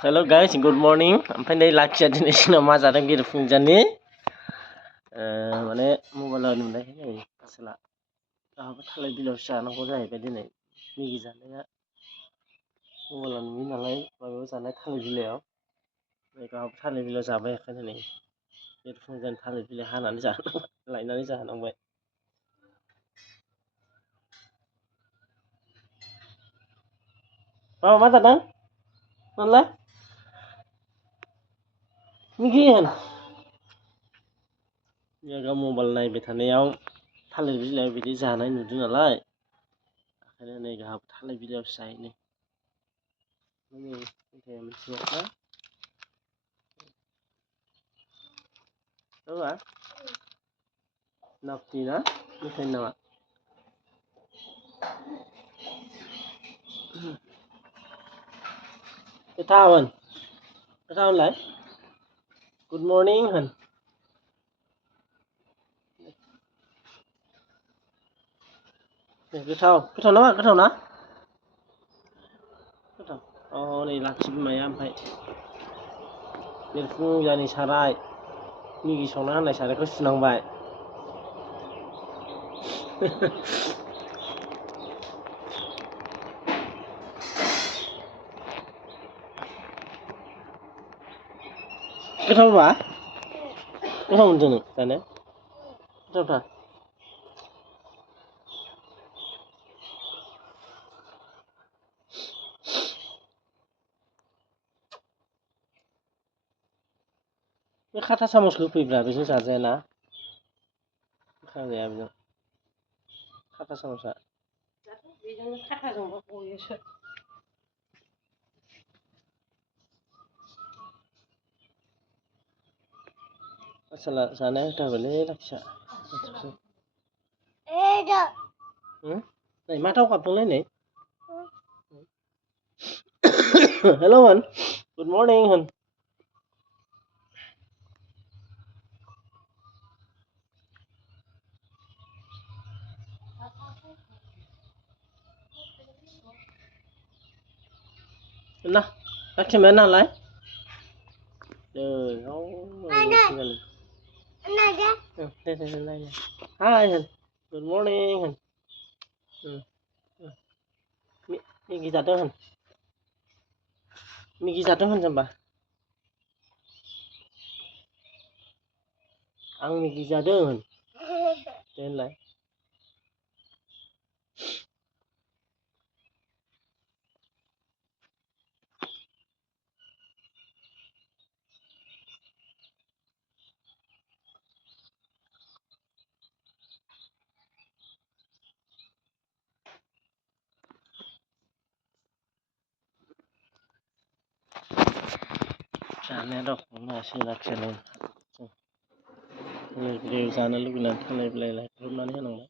Hello guys, good morning. ओमफ्राय नै लाखिया दिनै जोंनाव मा जादों बेरेफुंजानि माने मबाइलाव नुनायखाय नै आसोला गाहाबो थालिर बिलाइयावसो जानांगौ जाहैबाय दिनै मेगि जानाया मबाइलाव नुयो नालाय माबायाव जानाय थालिर बिलाइयाव गाहाबो थालिर बिलाइयाव जाबाय बेखायनो नै बेरेफुंजानि थालिर बिलाइ हानानै लायनानै जाहोनांबाय। बाबा मा जादों? माला? मेगि होन जायगा मबाइल नायबाय थानायाव थालिर बिलाइयाव बिदि जानाय नुदों नालाय ओंखायनो नै गाहाबो थालिर बिलाइयावसो जाहैनो मिथिया Apa? Nafti na? Bukan nama. Ketawan. Ketawan lah. Good morning han. Ketaw nama? Ketaw na? Ketaw. Oh, ni laki maya ampai. Berefunjani sarai. Migi संना होनाय सारायखौ सुनांबाय। गोथावबा? गोथाव मोनदों नों जानो? गोथावथार। बे खाथा सामसखौ होफैब्रा बेजों जाजायाना? खाजाया बेजों। खाथा सामसआ। बेजों खाथाजोंबो गयोसो। आसोला जानाया होथारबायलै लाखिया। नै मा थाव गाबदोंलै नै? Hello होन। Good morning होन। Nah, laki mana lah? Hi, good morning. Migi jatuh jamba. Ang migi jatuh Dan lah. Sana dok masih laksanain. Kalau beliau sana lu bilang kalau beliau lah, belum nanya nong.